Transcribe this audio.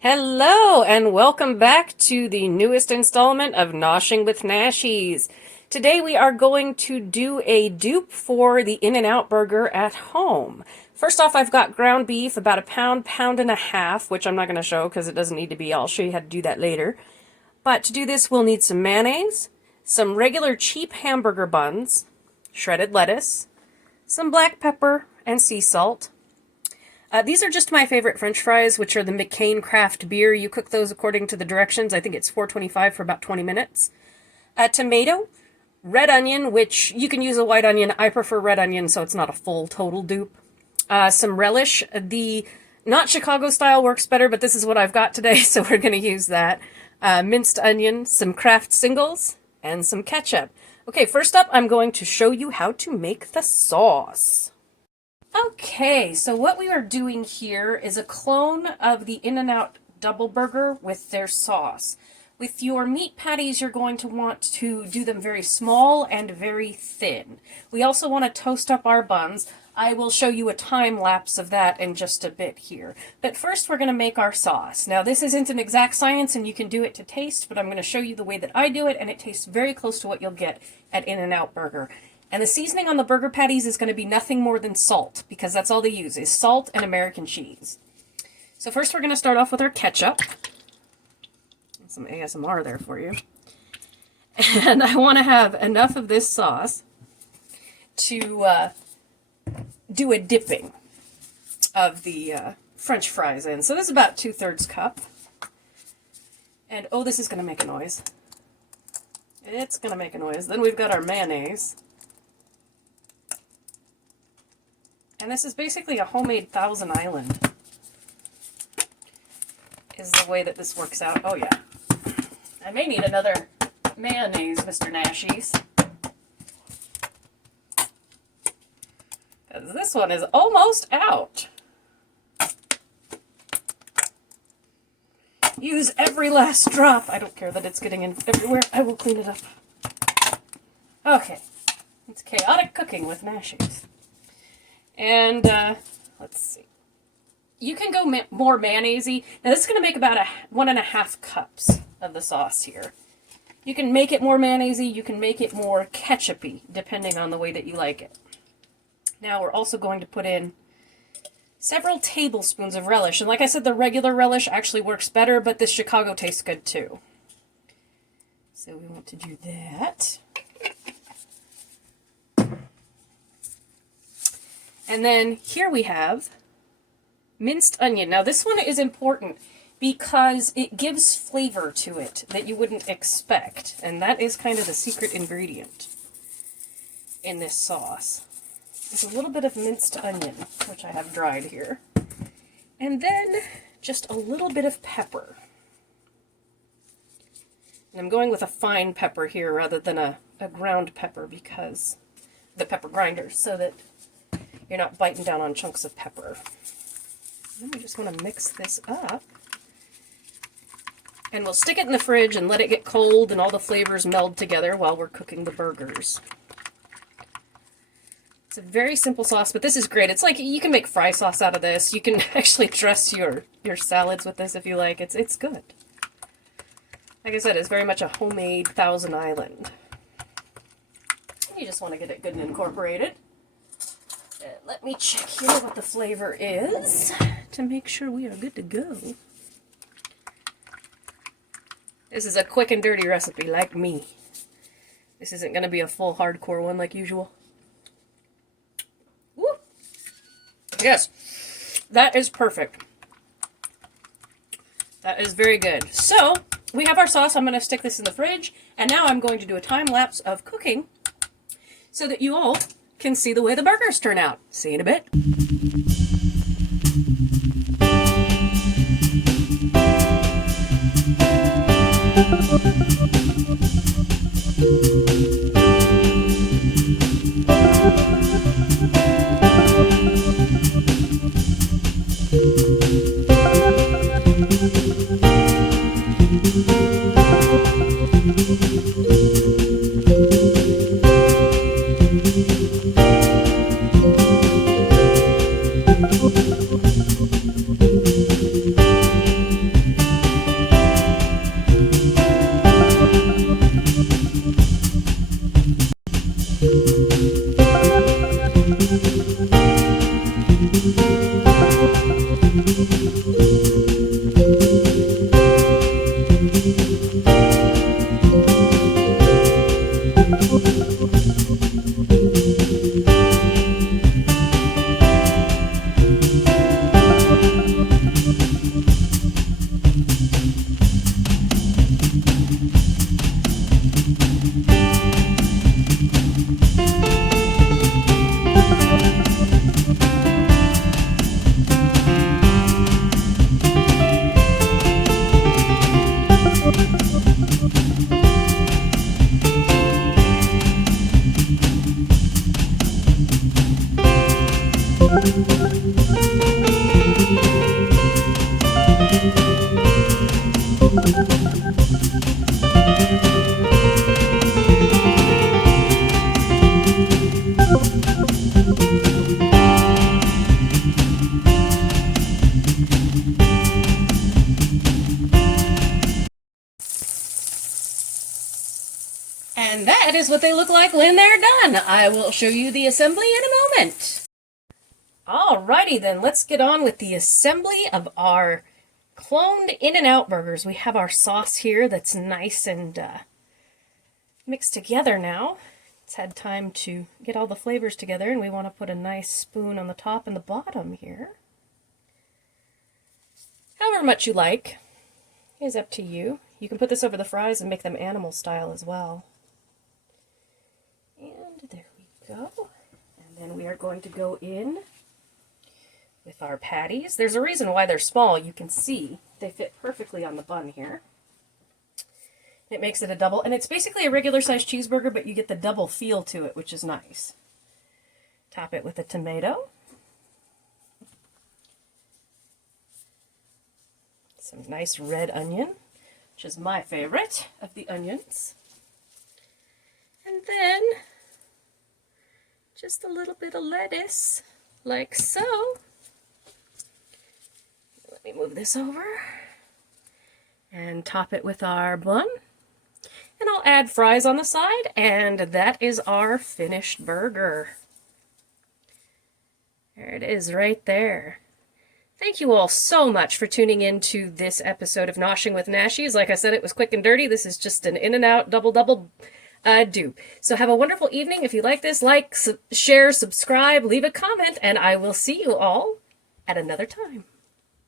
Hello, and welcome back to the newest installment of Noshing with Nashies. Today we are going to do a dupe for the In-N-Out burger at home. First off, I've got ground beef, about a pound, pound and a half, which I'm not going to show because it doesn't need to be. I'll show you how to do that later. But to do this, we'll need some mayonnaise, some regular cheap hamburger buns, shredded lettuce, some black pepper and sea salt. These are just my favorite French fries, which are the McCain craft beer. You cook those according to the directions. I think it's $4.25 for about 20 minutes. Tomato, red onion, which you can use a white onion. I prefer red onion, so it's not a full total dupe. Some relish. The not Chicago style works better, but this is what I've got today, so we're going to use that. Minced onion, some Kraft singles, and some ketchup. Okay, first up, I'm going to show you how to make the sauce. Okay, so what we are doing here is a clone of the In-N-Out double burger with their sauce. With your meat patties, you're going to want to do them very small and very thin. We also want to toast up our buns. I will show you a time lapse of that in just a bit here. But first we're going to make our sauce. Now this isn't an exact science and you can do it to taste, but I'm going to show you the way that I do it, and it tastes very close to what you'll get at In-N-Out burger. And the seasoning on the burger patties is going to be nothing more than salt, because that's all they use, is salt and American cheese. So first we're going to start off with our ketchup. Some ASMR there for you. And I want to have enough of this sauce to do a dipping of the French fries in. So this is about 2/3 cup. And oh, this is going to make a noise. It's going to make a noise. Then we've got our mayonnaise. And this is basically a homemade Thousand Island, is the way that this works out. Oh yeah. I may need another mayonnaise, Mr. Nashies. Because this one is almost out. Use every last drop. I don't care that it's getting in everywhere. I will clean it up. Okay. It's chaotic cooking with Nashies. And, let's see. You can go more mayonnaise-y. Now, this is going to make about 1.5 cups of the sauce here. You can make it more mayonnaise-y. You can make it more ketchup-y, depending on the way that you like it. Now, we're also going to put in several tablespoons of relish. And like I said, the regular relish actually works better, but this Chicago tastes good, too. So we want to do that. And then here we have minced onion. Now this one is important because it gives flavor to it that you wouldn't expect. And that is kind of the secret ingredient in this sauce. There's a little bit of minced onion, which I have dried here. And then just a little bit of pepper. And I'm going with a fine pepper here rather than a ground pepper because the pepper grinder, so that you're not biting down on chunks of pepper. Then we just want to mix this up. And we'll stick it in the fridge and let it get cold and all the flavors meld together while we're cooking the burgers. It's a very simple sauce, but this is great. It's like you can make fry sauce out of this. You can actually dress your salads with this if you like. It's good. Like I said, it's very much a homemade Thousand Island. You just want to get it good and incorporated. Let me check here what the flavor is to make sure we are good to go. This is a quick and dirty recipe, like me. This isn't going to be a full hardcore one like usual. Woo! Yes, that is perfect. That is very good. So, we have our sauce. I'm going to stick this in the fridge. And now I'm going to do a time lapse of cooking so that you all can see the way the burgers turn out. See you in a bit. And that is what they look like when they're done. I will show you the assembly in a moment. Alrighty then, let's get on with the assembly of our cloned In-N-Out burgers. We have our sauce here that's nice and mixed together now. It's had time to get all the flavors together, and we want to put a nice spoon on the top and the bottom here. However much you like is up to you. You can put this over the fries and make them animal style as well. And there we go. And then we are going to go in with our patties. There's a reason why they're small. You can see they fit perfectly on the bun here. It makes it a double, and it's basically a regular sized cheeseburger, but you get the double feel to it, which is nice. Top it with a tomato. Some nice red onion, which is my favorite of the onions. And then just a little bit of lettuce, like so. Let me move this over. And top it with our bun. And I'll add fries on the side, and that is our finished burger. There it is right there. Thank you all so much for tuning in to this episode of Noshing with Nashies. Like I said, it was quick and dirty. This is just an In-N-Out double dupe. So have a wonderful evening. If you like this, share, subscribe, leave a comment, and I will see you all at another time.